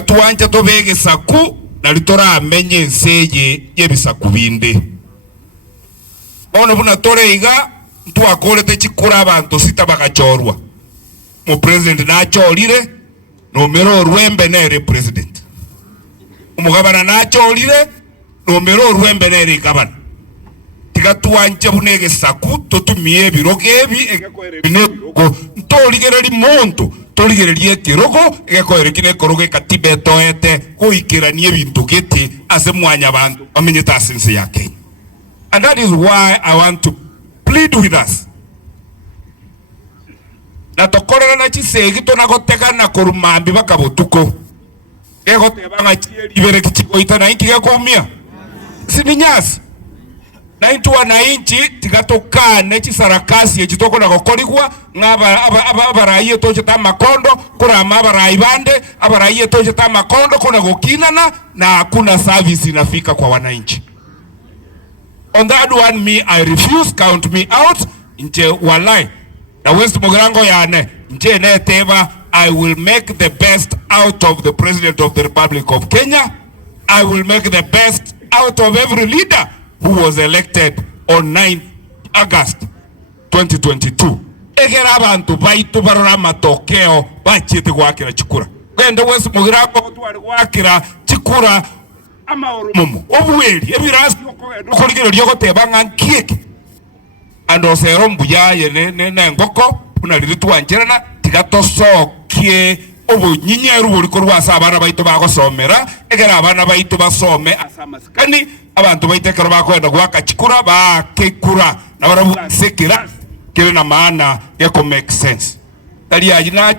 tigatuanja tobege saku na litora amenye nseye yebisaku binde ono buna toreiga twakorete chikura abantu sita bagachorwa mu president na achorire nomero Wembe nere president umugabana na achorire nomero Wembe nere gabana tigatuanje bunege saku totumie birogebi egakoere binego ntoligereri monto toligererie kirogo egakoere kine koroge katibe toete kuikiranie bintu giti ase mwanya bantu amenyeta sense ya Kenya. And that is why I want to plead with us. Na tokorera na chisegi tonagoteka na kurumambi bakabotuko. Ego tebanga chieri bere kichiko itana inki gakumia. Sininyasi. Na intu wananchi tigatokane chisarakasi echitoko na gokorigwa ngaba abaraye toje ta makondo kuna mabarayi bande abaraye toje ta makondo kuna gokinana na hakuna service inafika kwa wananchi. On that one, I refuse, count me out. Nje walai. Na West Mugirango yane. Nje neteva, I will make the best out of the President of the Republic of Kenya. I will make the best out of every leader who was elected on 9 August 2022. Egera abantu baitu barora matokeo bachite gwakira chikura. Kwenda West Mugirango twari gwakira chikura ama oromo obuweli ebirasi okoligero lyogotebanga nkieke ando sero mbuyaye ne ngoko unaliri twanjerana tigatosokie obunyinyero buliko rwasa abana baitu bagosomera egera abana baitu basome asamasikani abantu baitekero bakwenda gwaka chikura bakekura na barabu sekira kire na maana yako make sense tali ajina